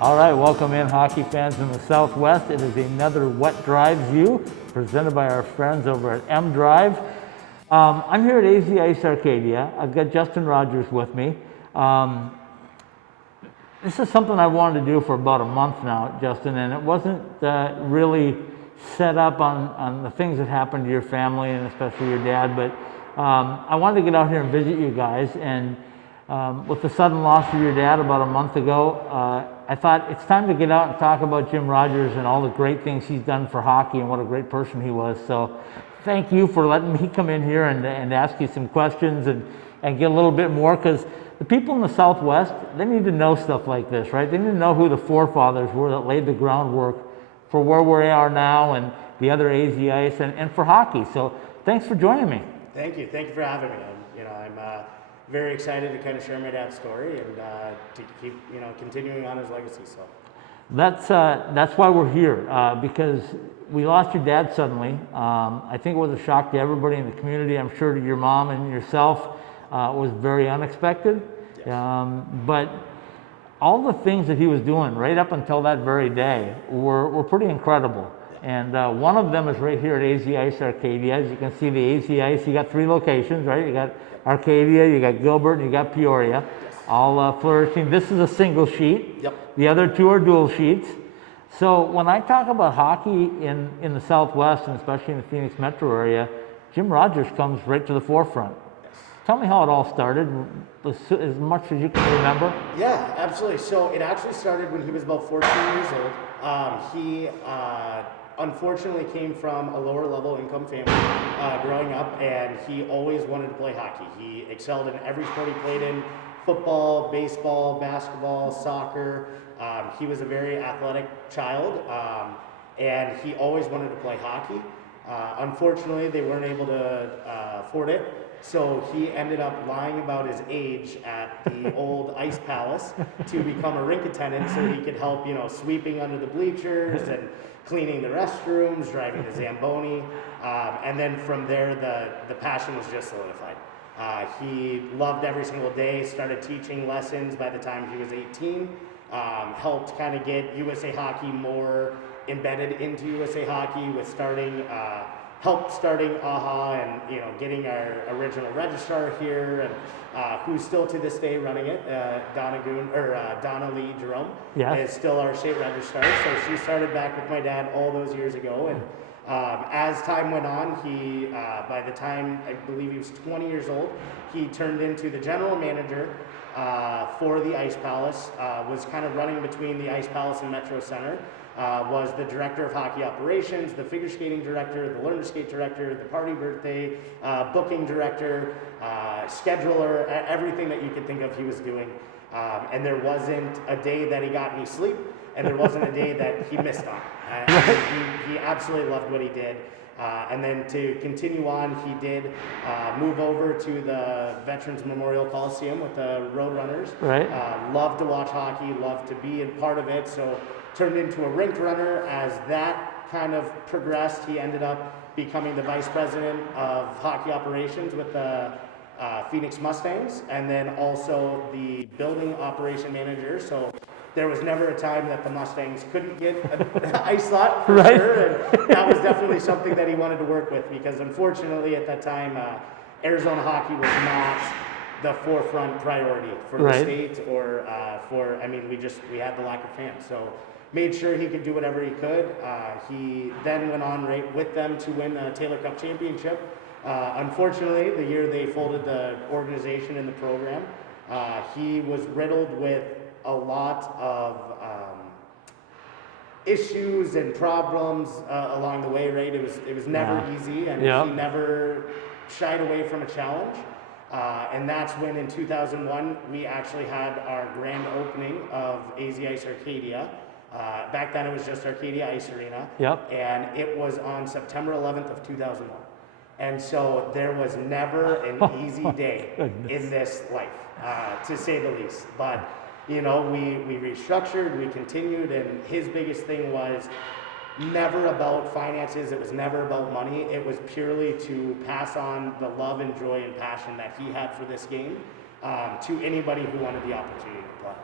All right, welcome in hockey fans in the Southwest. It is another What Drives You, presented by our friends over at Mdrive. I'm here at AZ Ice Arcadia. I've got Justin Rogers with me. This is something I wanted to do for about a month now, Justin, and it wasn't really set up on the things that happened to your family and especially your dad, but I wanted to get out here and visit you guys. And with the sudden loss of your dad about a month ago, I thought it's time to get out and talk about Jim Rogers and all the great things he's done for hockey and what a great person he was. So thank you for letting me come in here and ask you some questions and get a little bit more, because the people in the Southwest, they need to know stuff like this, right? They need to know who the forefathers were that laid the groundwork for where we are now and the other AZ Ice and for hockey. So thanks for joining me. Thank you for having me. I'm very excited to kind of share my dad's story and to keep continuing on his legacy. So that's why we're here, because we lost your dad suddenly. I think it was a shock to everybody in the community. I'm sure to your mom and yourself, it was very unexpected. Yes. But all the things that he was doing right up until that very day were pretty incredible. And one of them is right here at AZ Ice Arcadia. As you can see, the AZ Ice, you got 3 locations, right? You got Arcadia, you got Gilbert, and you got Peoria, yes, all flourishing. This is a single sheet. Yep. The other 2 are dual sheets. So when I talk about hockey in the Southwest, and especially in the Phoenix metro area, Jim Rogers comes right to the forefront. Yes. Tell me how it all started, as much as you can remember. Yeah, absolutely. So it actually started when he was about 14 years old. He unfortunately came from a lower level income family growing up, and he always wanted to play hockey. He excelled in every sport he played in: football, baseball, basketball, soccer. He was a very athletic child, and he always wanted to play hockey. Unfortunately, they weren't able to afford it, so he ended up lying about his age at the old Ice Palace to become a rink attendant so he could help, sweeping under the bleachers and cleaning the restrooms, driving the Zamboni, and then from there the passion was just solidified. He loved every single day, started teaching lessons by the time he was 18, helped kind of get USA Hockey more embedded into USA Hockey with helped starting AHA and getting our original registrar here, and who's still to this day running it, Donna Lee Jerome, yes, is still our state registrar. So she started back with my dad all those years ago, and as time went on, he by the time I believe he was 20 years old, he turned into the general manager for the Ice Palace, was kind of running between the Ice Palace and Metro Center. Was the director of hockey operations, the figure skating director, the learner skate director, the party birthday, booking director, scheduler, everything that you could think of he was doing. And there wasn't a day that he got any sleep, and there wasn't a day that he missed on. He absolutely loved what he did. And then to continue on, he did move over to the Veterans Memorial Coliseum with the Roadrunners. Right. Loved to watch hockey, loved to be a part of it, so turned into a rink runner. As that kind of progressed, he ended up becoming the vice president of hockey operations with the Phoenix Mustangs, and then also the building operation manager. So there was never a time that the Mustangs couldn't get an ice lot, for right, sure, and that was definitely something that he wanted to work with, because unfortunately at that time Arizona hockey was not the forefront priority for right, the state, or we had the lack of fans. So made sure he could do whatever he could. He then went on right with them to win a Taylor Cup championship. Unfortunately, the year they folded the organization and the program, he was riddled with a lot of issues and problems along the way. Right, it was never easy, and he never shied away from a challenge. And that's when in 2001 we actually had our grand opening of AZ Ice Arcadia. Back then it was just Arcadia Ice Arena. Yep. And it was on September 11th of 2001. And so there was never an easy day in this life, to say the least. But, we restructured, we continued, and his biggest thing was never about finances. It was never about money. It was purely to pass on the love and joy and passion that he had for this game to anybody who wanted the opportunity to play.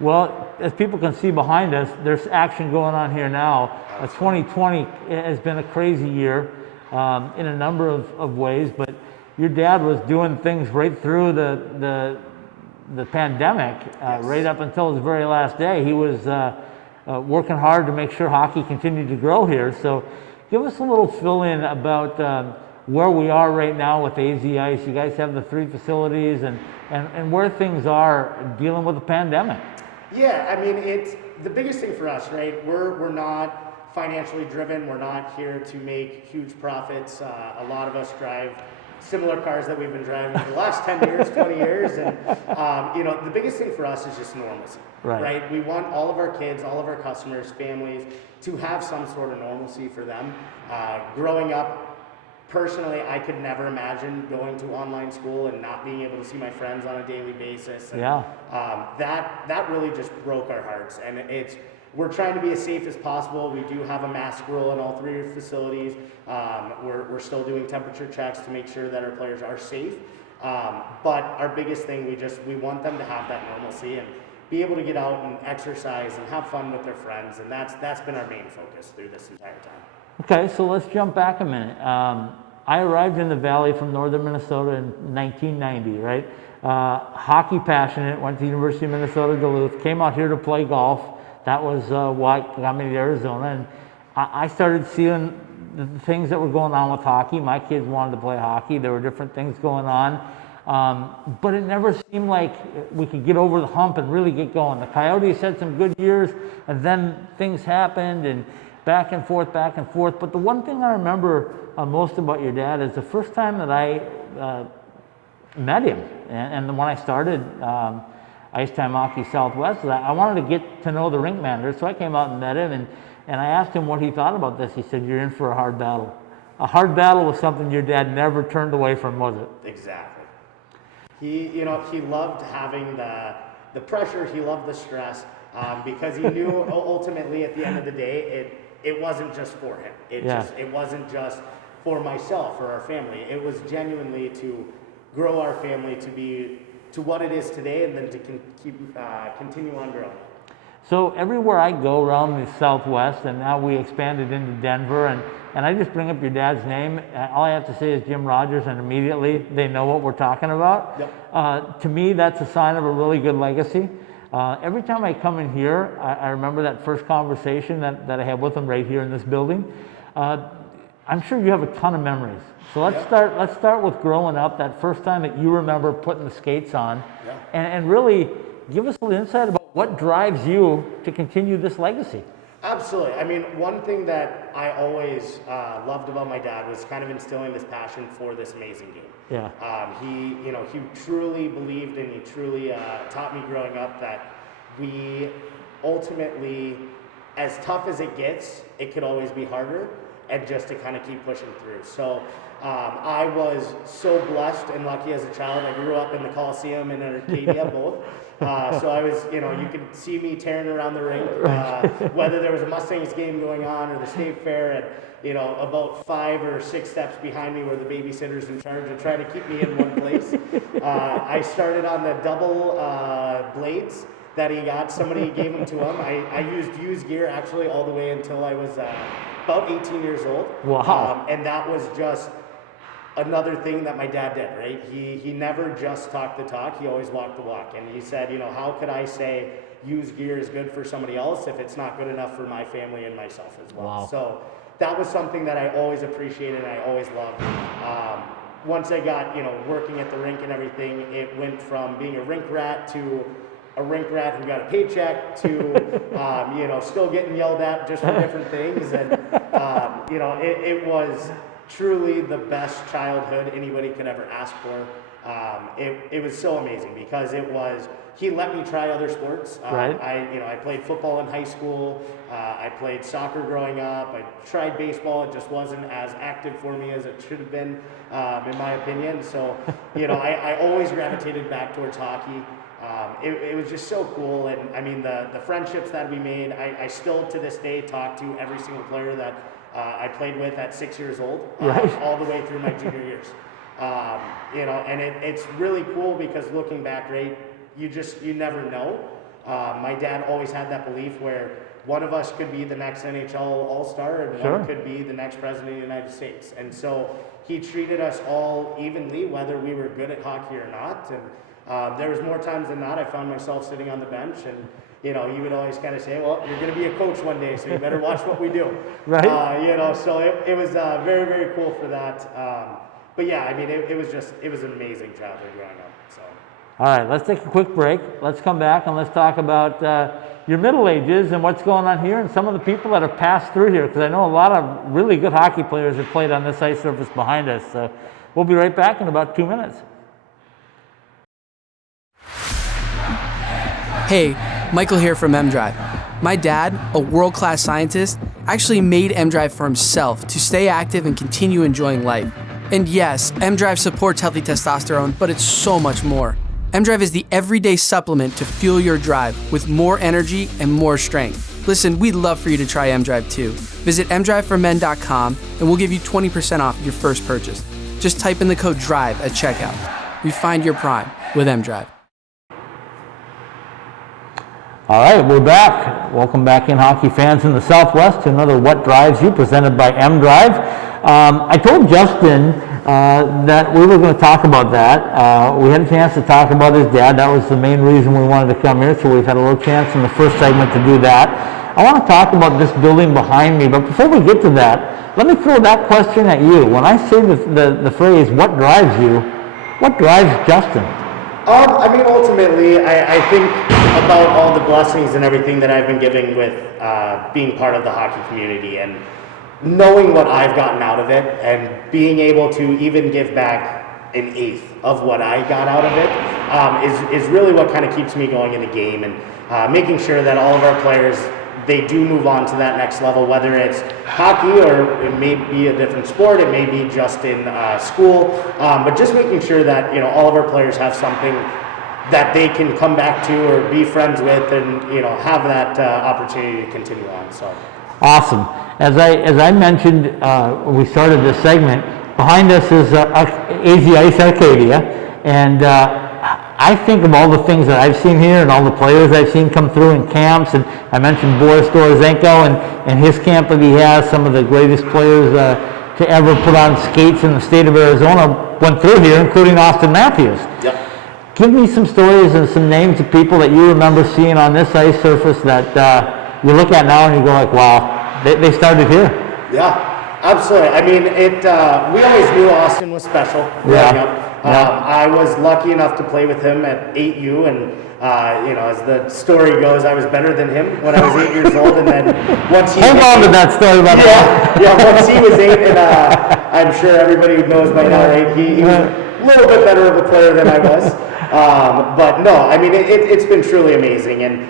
Well, as people can see behind us, there's action going on here now. 2020 has been a crazy year in a number of ways, but your dad was doing things right through the pandemic, right up until his very last day. He was working hard to make sure hockey continued to grow here. So give us a little fill-in about where we are right now with AZ Ice. You guys have the 3 facilities and where things are dealing with the pandemic. Yeah, I mean, it's the biggest thing for us, right? We're not financially driven. We're not here to make huge profits. A lot of us drive similar cars that we've been driving for the last 10 years, 20 years. And, you know, the biggest thing for us is just normalcy, right? We want all of our kids, all of our customers, families to have some sort of normalcy for them. Growing up, personally, I could never imagine going to online school and not being able to see my friends on a daily basis. And, that really just broke our hearts. And we're trying to be as safe as possible. We do have a mask rule in all 3 facilities. We're still doing temperature checks to make sure that our players are safe. But our biggest thing, we want them to have that normalcy and be able to get out and exercise and have fun with their friends. And that's been our main focus through this entire time. Okay, so let's jump back a minute. I arrived in the Valley from northern Minnesota in 1990, right? Hockey passionate, went to the University of Minnesota Duluth, came out here to play golf. That was what got me to Arizona. And I started seeing the things that were going on with hockey. My kids wanted to play hockey. There were different things going on. But it never seemed like we could get over the hump and really get going. The Coyotes had some good years, and then things happened, and back and forth. But the one thing I remember most about your dad is the first time that I met him, and when I started Ice Time Hockey Southwest, I wanted to get to know the rink manager, so I came out and met him, and I asked him what he thought about this. He said, "You're in for a hard battle." A hard battle was something your dad never turned away from, was it? Exactly. He loved having the pressure. He loved the stress because he knew ultimately at the end of the day, it wasn't just for him. It wasn't just for myself or our family. It was genuinely to grow our family to what it is today, and then to continue on growing. So everywhere I go around the Southwest, and now we expanded into Denver, and I just bring up your dad's name, all I have to say is Jim Rogers, and immediately they know what we're talking about. Yep. To me, that's a sign of a really good legacy. Every time I come in here, I remember that first conversation that I had with him right here in this building. I'm sure you have a ton of memories. So let's start with growing up, that first time that you remember putting the skates on, and really give us a little insight about what drives you to continue this legacy. Absolutely. I mean, one thing that I always loved about my dad was kind of instilling this passion for this amazing game. Yeah. He truly believed, and he truly taught me growing up that we ultimately, as tough as it gets, it could always be harder, and just to kind of keep pushing through. So I was so blessed and lucky as a child. I grew up in the Coliseum and in Arcadia both. So I was, you could see me tearing around the rink, whether there was a Mustangs game going on or the State Fair, and about 5 or 6 steps behind me were the babysitters in charge of trying to keep me in one place. I started on the double blades that he got. Somebody gave them to him. I used used gear actually all the way until I was about 18 years old. Wow. And that was just another thing that my dad did, right? He never just talked the talk, he always walked the walk. And he said, how could I say used gear is good for somebody else if it's not good enough for my family and myself as well? Wow. So that was something that I always appreciated and I always loved. Once I got, working at the rink and everything, it went from being a rink rat to a rink rat who got a paycheck to, still getting yelled at just for different things. And, it was truly the best childhood anybody could ever ask for. It was so amazing because he let me try other sports. Right. I played football in high school. I played soccer growing up. I tried baseball. It just wasn't as active for me as it should have been, in my opinion. So, I always gravitated back towards hockey. It was just so cool. And I mean, the friendships that we made, I still to this day talk to every single player that I played with at 6 years old, all the way through my junior years. And it's really cool because looking back, right, you never know. my dad always had that belief where one of us could be the next NHL All-Star and Sure. one could be the next president of the United States. And so he treated us all evenly, whether we were good at hockey or not. And there was more times than not I found myself sitting on the bench, and he would always kind of say, well, you're going to be a coach one day, so you better watch what we do. Right. So it was very, very cool for that. But yeah, I mean, it was an amazing childhood growing up. So. All right, let's take a quick break. Let's come back and let's talk about your middle ages and what's going on here and some of the people that have passed through here, because I know a lot of really good hockey players have played on this ice surface behind us. So we'll be right back in about 2 minutes. Hey, Michael here from Mdrive. My dad, a world-class scientist, actually made Mdrive for himself to stay active and continue enjoying life. And yes, Mdrive supports healthy testosterone, but it's so much more. Mdrive is the everyday supplement to fuel your drive with more energy and more strength. Listen, we'd love for you to try Mdrive too. Visit mdriveformen.com and we'll give you 20% off your first purchase. Just type in the code DRIVE at checkout. Refine your prime with Mdrive. All right, we're back. Welcome back in, hockey fans in the Southwest, to another What Drives You presented by Mdrive. I told Justin that we were going to talk about that. We had a chance to talk about his dad. That was the main reason we wanted to come here, so we've had a little chance in the first segment to do that. I want to talk about this building behind me, but before we get to that, let me throw that question at you. When I say the phrase, what drives you, what drives Justin? I mean, ultimately, I think about all the blessings and everything that I've been given with being part of the hockey community, and knowing what I've gotten out of it, and being able to even give back an eighth of what I got out of it is really what kind of keeps me going in the game, and making sure that all of our players, they do move on to that next level, whether it's hockey or it may be a different sport, it may be just in school, but just making sure that all of our players have something that they can come back to or be friends with, and have that opportunity to continue on. So awesome. As I mentioned when we started this segment, behind us is AZ Ice Arcadia, and I think of all the things that I've seen here and all the players I've seen come through in camps, and I mentioned Boris Dorozenko and his camp that he has. Some of the greatest players to ever put on skates in the state of Arizona went through here, including Austin Matthews. Yep. Give me some stories and some names of people that you remember seeing on this ice surface that you look at now and you go like, wow, they started here. Yeah, absolutely. I mean, we always knew Austin was special growing up. I was lucky enough to play with him at 8U, and as the story goes, I was better than him when I was 8 years old, and then once he hold on to that story about once he was 8, and I'm sure everybody knows by now, right? He was a little bit better of a player than I was, but no, I mean, it's been truly amazing, and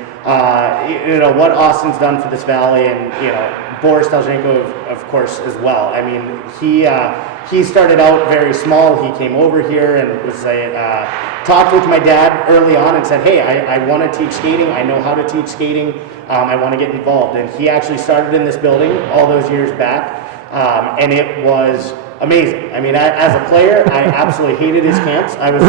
what Austin's done for this valley, and Boris Dorozenko, of course, as well. I mean, he started out very small. He came over here and was talked with my dad early on and said, hey, I want to teach skating. I know how to teach skating. I want to get involved. And he actually started in this building all those years back, and it was amazing. I mean, as a player, I absolutely hated his camps. I was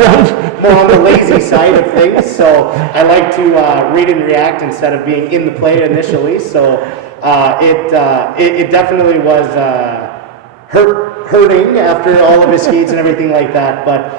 more on the lazy side of things, so I like to read and react instead of being in the play initially. So it definitely was hurting after all of his skates and everything like that. But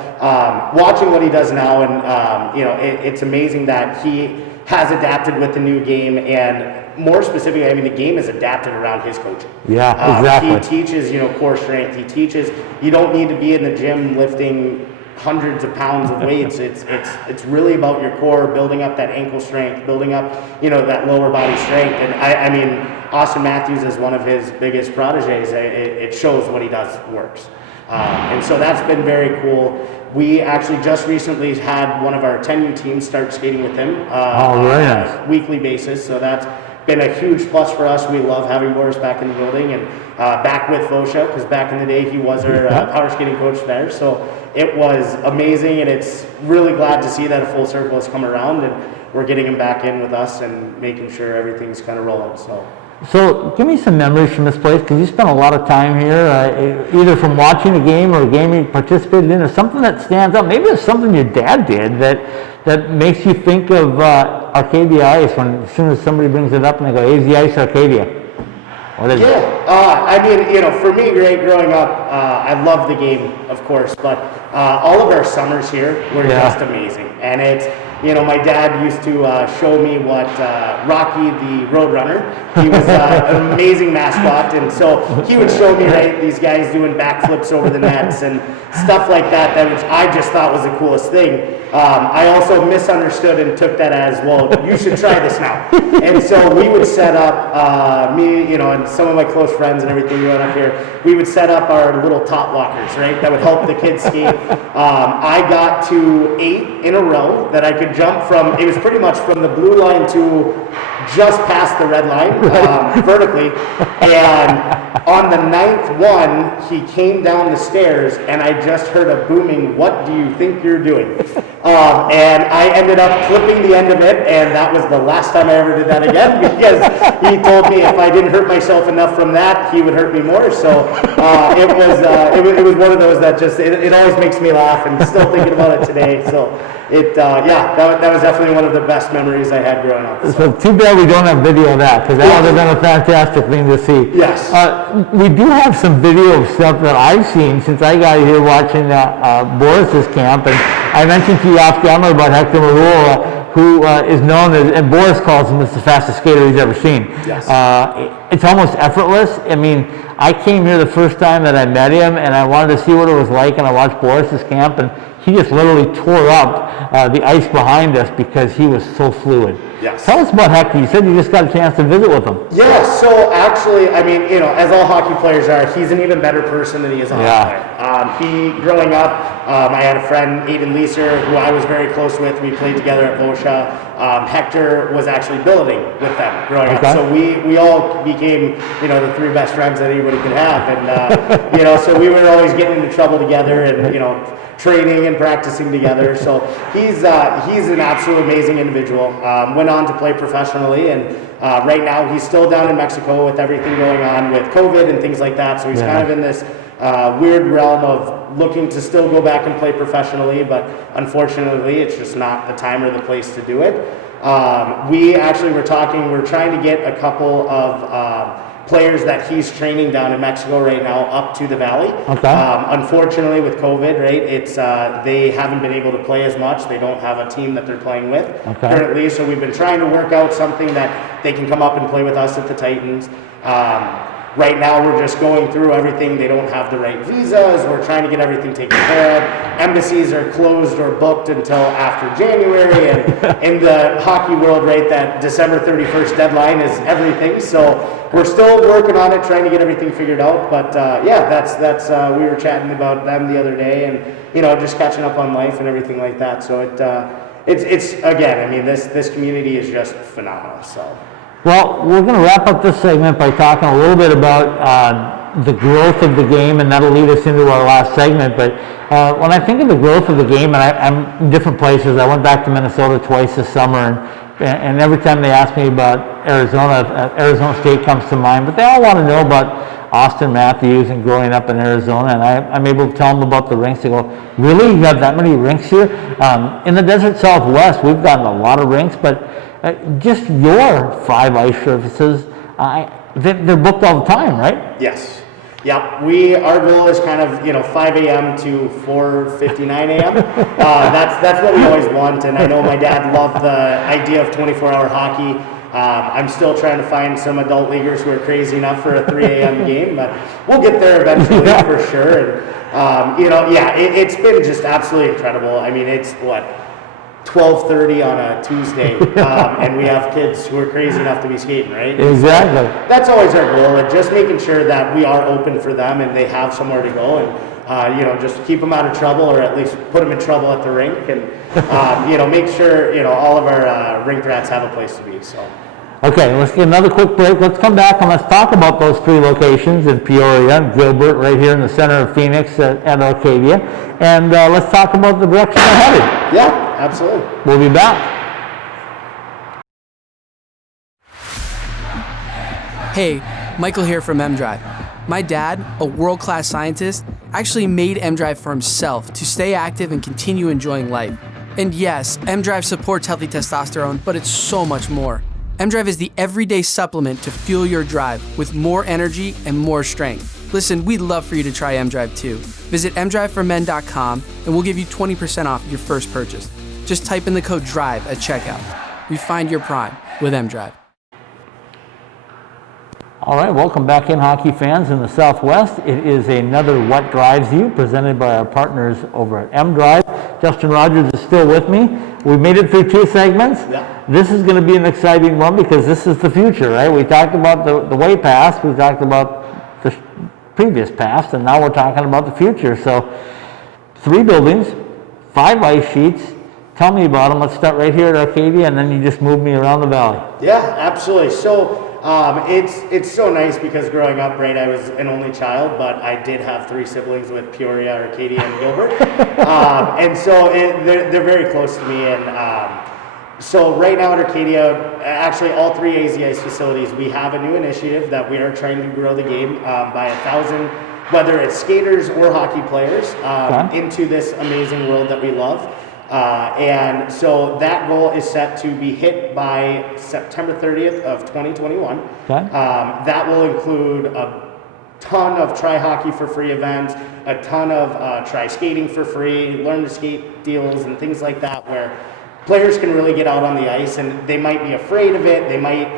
watching what he does now, and it's amazing that he has adapted with the new game, and more specifically, I mean, the game is adapted around his coaching. Yeah, exactly. He teaches, core strength. He teaches you don't need to be in the gym lifting hundreds of pounds of weights. It's really about your core, building up that ankle strength, building up, that lower body strength. And I mean, Austin Matthews is one of his biggest proteges. It shows what he does works. And so that's been very cool. We actually just recently had one of our 10U teams start skating with him on a weekly basis. So that's been a huge plus for us. We love having Boris back in the building, and back with Vosha, because back in the day he was our power skating coach there. So it was amazing, and it's really glad to see that a full circle has come around, and we're getting him back in with us and making sure everything's kind of rolling. So give me some memories from this place, because you spent a lot of time here, either from watching a game or a game you participated in, or something that stands out. Maybe it's something your dad did that that makes you think of Arcadia Ice when as soon as somebody brings it up and they go, AZ Ice Arcadia? What is it? Yeah, I mean, for me, growing up, I love the game, of course, but all of our summers here were just amazing. And it's, my dad used to show me what Rocky the Roadrunner, he was an amazing mascot, and so he would show me, right, these guys doing backflips over the nets and stuff like that, which I just thought was the coolest thing. I also misunderstood and took that as, well, you should try this now. And so we would set up, me, and some of my close friends and everything growing up here, we would set up our little top lockers, right, that would help the kids skate. I got to 8 in a row that I could jump from. It was pretty much from the blue line to just past the red line, vertically. And on the 9th one, he came down the stairs, and I just heard a booming, "What do you think you're doing?" And I ended up clipping the end of it, and that was the last time I ever did that again, because he told me if I didn't hurt myself enough from that, he would hurt me more. So it was one of those that just, it always makes me laugh, and still thinking about it today. So that was definitely one of the best memories I had growing up. So too bad we don't have video of that, because that would have been a fantastic thing to see. Yes. We do have some video of stuff that I've seen since I got here watching Boris's camp, and I mentioned to you off camera about Hector Marula, who is known as, and Boris calls him, as the fastest skater he's ever seen. Yes. It's almost effortless. I mean, I came here the first time that I met him, and I wanted to see what it was like, and I watched Boris's camp, and he just literally tore up the ice behind us because he was so fluid. Yes. Tell us about Hector. You said you just got a chance to visit with him. Yeah, so actually, I mean, as all hockey players are, he's an even better person than he is a hockey player. Growing up, I had a friend, Aiden Leeser, who I was very close with. We played together at Vosha. Hector was actually building with them growing up. So we all became, the 3 best friends that anybody could have. And, so we were always getting into trouble together and, training and practicing together. So he's an absolute amazing individual. Went on to play professionally, and right now he's still down in Mexico with everything going on with COVID and things like that. So he's kind of in this weird realm of looking to still go back and play professionally, but unfortunately it's just not the time or the place to do it. We actually we're trying to get a couple of players that he's training down in Mexico right now up to the Valley. Unfortunately with COVID, right, it's they haven't been able to play as much. They don't have a team that they're playing with currently, so we've been trying to work out something that they can come up and play with us at the Titans. Right now we're just going through everything. They don't have the right visas. We're trying to get everything taken care of. Embassies are closed or booked until after January, and in the hockey world, right, that December 31st deadline is everything. So we're still working on it, trying to get everything figured out. But that's we were chatting about them the other day, and just catching up on life and everything like that. So it's again, I mean, this community is just phenomenal. So. Well, we're going to wrap up this segment by talking a little bit about the growth of the game, and that'll lead us into our last segment. But when I think of the growth of the game, and I'm in different places, I went back to Minnesota twice this summer, and every time they ask me about Arizona State comes to mind, but they all want to know about Austin Matthews and growing up in Arizona, and I'm able to tell them about the rinks. They go, really? You have that many rinks here? In the Desert Southwest, we've gotten a lot of rinks, but just your 5 ice surfaces, they're booked all the time, right? Yes. Yeah. Our goal is kind of 5 a.m. to 4:59 a.m. That's what we always want, and I know my dad loved the idea of 24-hour hockey. I'm still trying to find some adult leaguers who are crazy enough for a 3 a.m. game, but we'll get there eventually for sure. And it's been just absolutely incredible. I mean, it's 12:30 on a Tuesday, and we have kids who are crazy enough to be skating, right? Exactly. So that's always our goal, and just making sure that we are open for them and they have somewhere to go, and just keep them out of trouble, or at least put them in trouble at the rink, and make sure all of our rink rats have a place to be. So. Okay, let's get another quick break. Let's come back and let's talk about those 3 locations in Peoria, Gilbert, right here in the center of Phoenix at Arcadia. And let's talk about the direction they're headed. Yeah, absolutely. We'll be back. Hey, Michael here from Mdrive. My dad, a world-class scientist, actually made Mdrive for himself to stay active and continue enjoying life. And yes, Mdrive supports healthy testosterone, but it's so much more. Mdrive is the everyday supplement to fuel your drive with more energy and more strength. Listen, we'd love for you to try Mdrive too. Visit mdriveformen.com and we'll give you 20% off your first purchase. Just type in the code DRIVE at checkout. Refine your prime with Mdrive. All right, welcome back in, hockey fans in the Southwest. It is another What Drives You, presented by our partners over at Mdrive. Justin Rogers is still with me. We made it through 2 segments. Yeah. This is going to be an exciting one because this is the future, right? We talked about the way past, we talked about the previous past, and now we're talking about the future. So 3 buildings, 5 ice sheets. Tell me about them. Let's start right here at Arcadia, and then you just move me around the valley. Yeah, absolutely. So it's so nice because growing up, right, I was an only child, but I did have 3 siblings with Peoria, Arcadia, and Gilbert. And so they're very close to me. And so right now at Arcadia, actually all 3 AZ Ice facilities, we have a new initiative that we are trying to grow the game by 1,000, whether it's skaters or hockey players, into this amazing world that we love. And so that goal is set to be hit by September 30th of 2021. Okay. That will include a ton of try hockey for free events, a ton of try skating for free, learn to skate deals and things like that, where players can really get out on the ice, and they might be afraid of it, they might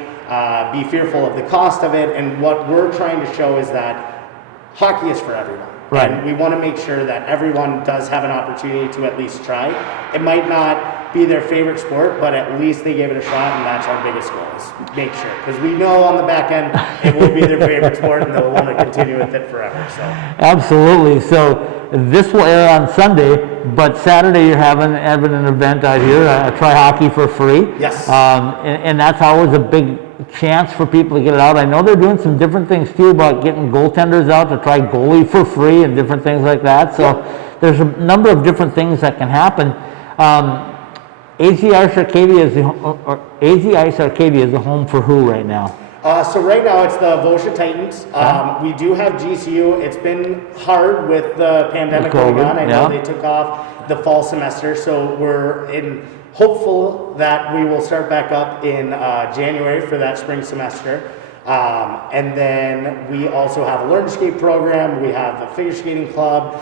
be fearful of the cost of it, and what we're trying to show is that hockey is for everyone. Right. And we want to make sure that everyone does have an opportunity to at least try. It might not be their favorite sport, but at least they gave it a shot, and that's our biggest goal, is make sure. Because we know on the back end it will be their favorite sport, and they'll want to continue with it forever. So. Absolutely. So this will air on Sunday, but Saturday you're having an event out here, Try Hockey for Free. Yes. And that's always a big chance for people to get it out. I know they're doing some different things too about getting goaltenders out to try goalie for free and different things like that. So there's a number of different things that can happen. AZ Ice Arcadia is the home for who right now? So right now it's the Vosha Titans. We do have GCU. It's been hard with the pandemic going on. I know they took off the fall semester, so we're hopeful that we will start back up in January for that spring semester. And then we also have a learn to skate program. We have a figure skating club.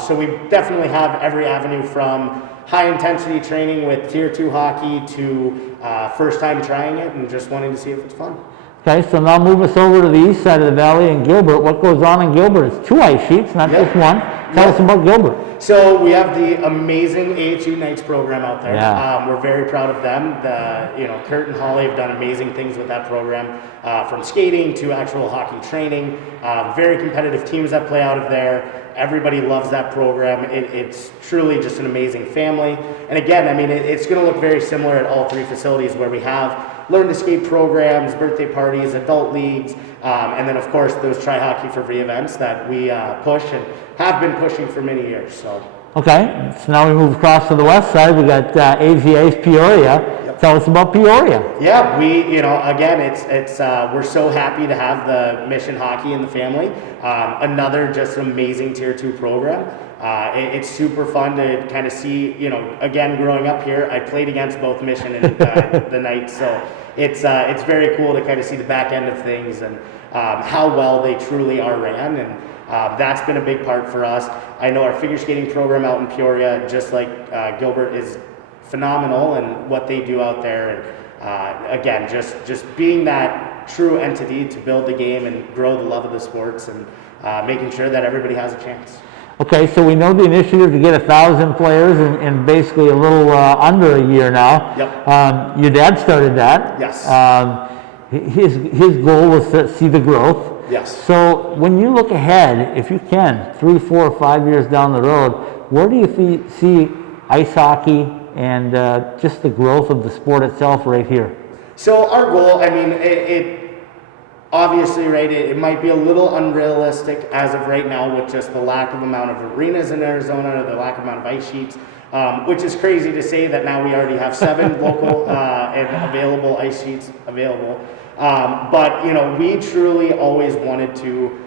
So we definitely have every avenue from high intensity training with tier 2 hockey to first time trying it and just wanting to see if it's fun. Okay, so now move us over to the east side of the valley in Gilbert. What goes on in Gilbert? It's 2 ice sheets, not just one. Tell us about Gilbert. So we have the amazing AHU Knights program out there. Yeah. We're very proud of them. Kurt and Holly have done amazing things with that program, from skating to actual hockey training. Very competitive teams that play out of there. Everybody loves that program. It's truly just an amazing family. And again, I mean, it's going to look very similar at all 3 facilities where we have learn to skate programs, birthday parties, adult leagues, and then of course those try hockey for free events that we push and have been pushing for many years. So. Okay, so now we move across to the west side. We got AZ Ice Peoria. Yep. Tell us about Peoria. Yeah, again, it's we're so happy to have the Mission Hockey in the family. Another just amazing tier 2 program. It's super fun to kind of see, again, growing up here, I played against both Mission and the Knights, so it's very cool to kind of see the back end of things and how well they truly are ran, and that's been a big part for us. I know our figure skating program out in Peoria, just like Gilbert, is phenomenal, and what they do out there, and again, just being that true entity to build the game and grow the love of the sports, and making sure that everybody has a chance. Okay, so we know the initiative to get 1,000 players in basically a little under a year now. Yep. Your dad started that. Yes. His goal was to see the growth. Yes. So when you look ahead, if you can, 3, 4, 5 years down the road, where do you see ice hockey and just the growth of the sport itself right here? So our goal, I mean, it obviously, right, it might be a little unrealistic as of right now with just the lack of amount of arenas in Arizona, the lack of amount of ice sheets, which is crazy to say that now we already have 7 local and available ice sheets available. But, we truly always wanted to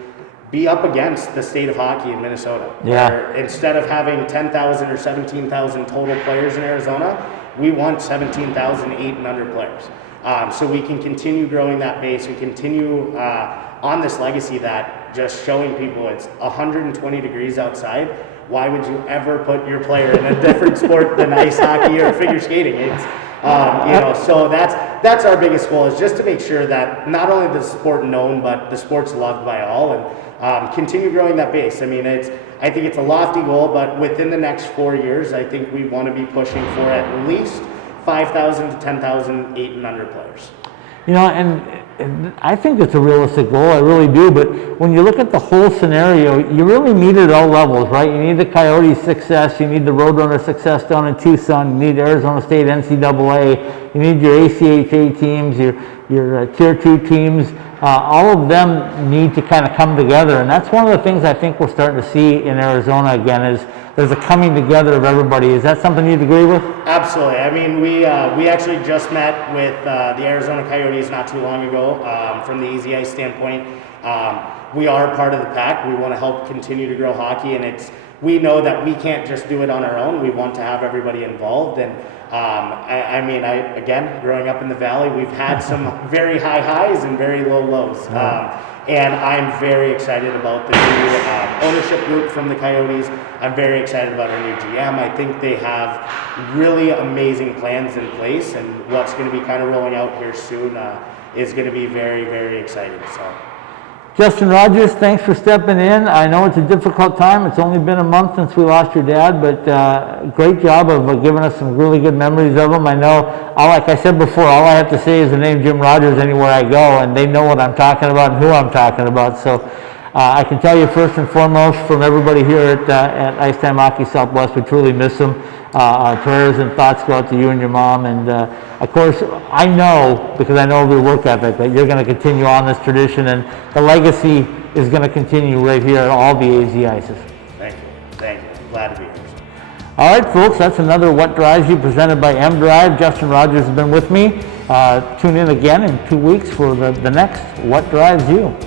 be up against the state of hockey in Minnesota. Yeah. Where instead of having 10,000 or 17,000 total players in Arizona, we want 17,000 8 and under players. So we can continue growing that base and continue on this legacy that just showing people it's 120 degrees outside. Why would you ever put your player in a different sport than ice hockey or figure skating? It's, so that's our biggest goal, is just to make sure that not only the sport known, but the sport's loved by all, and continue growing that base. I mean, I think it's a lofty goal, but within the next 4 years, I think we want to be pushing for at least 5,000 to 10,000 8 and under players. You know, and I think it's a realistic goal, I really do, but when you look at the whole scenario, you really need it at all levels, right? You need the Coyotes' success, you need the Roadrunner success down in Tucson, you need Arizona State NCAA, you need your ACHA teams, your Tier 2 teams, all of them need to kind of come together, and that's one of the things I think we're starting to see in Arizona again, is there's a coming together of everybody. Is that something you'd agree with? Absolutely. I mean, we actually just met with the Arizona Coyotes not too long ago. From the Easy Ice standpoint, we are part of the pack. We want to help continue to grow hockey, and we know that we can't just do it on our own. We want to have everybody involved, and again, growing up in the Valley, we've had some very high highs and very low lows. And I'm very excited about the new ownership group from the Coyotes. I'm very excited about our new GM. I think they have really amazing plans in place, and what's going to be kind of rolling out here soon is going to be very, very exciting. So, Justin Rogers, thanks for stepping in. I know it's a difficult time. It's only been a month since we lost your dad, but great job of giving us some really good memories of him. I know, like I said before, all I have to say is the name Jim Rogers anywhere I go, and they know what I'm talking about and who I'm talking about. So I can tell you first and foremost from everybody here at Ice Time Hockey Southwest, we truly miss him. Our prayers and thoughts go out to you and your mom, and of course I know, because I know of your work ethic, that you're going to continue on this tradition, and the legacy is going to continue right here at all the AZ Ices. Thank you. I'm glad to be here. All right, folks, that's another What Drives You presented by Mdrive. Justin Rogers has been with me. Tune in again in 2 weeks for the next What Drives You.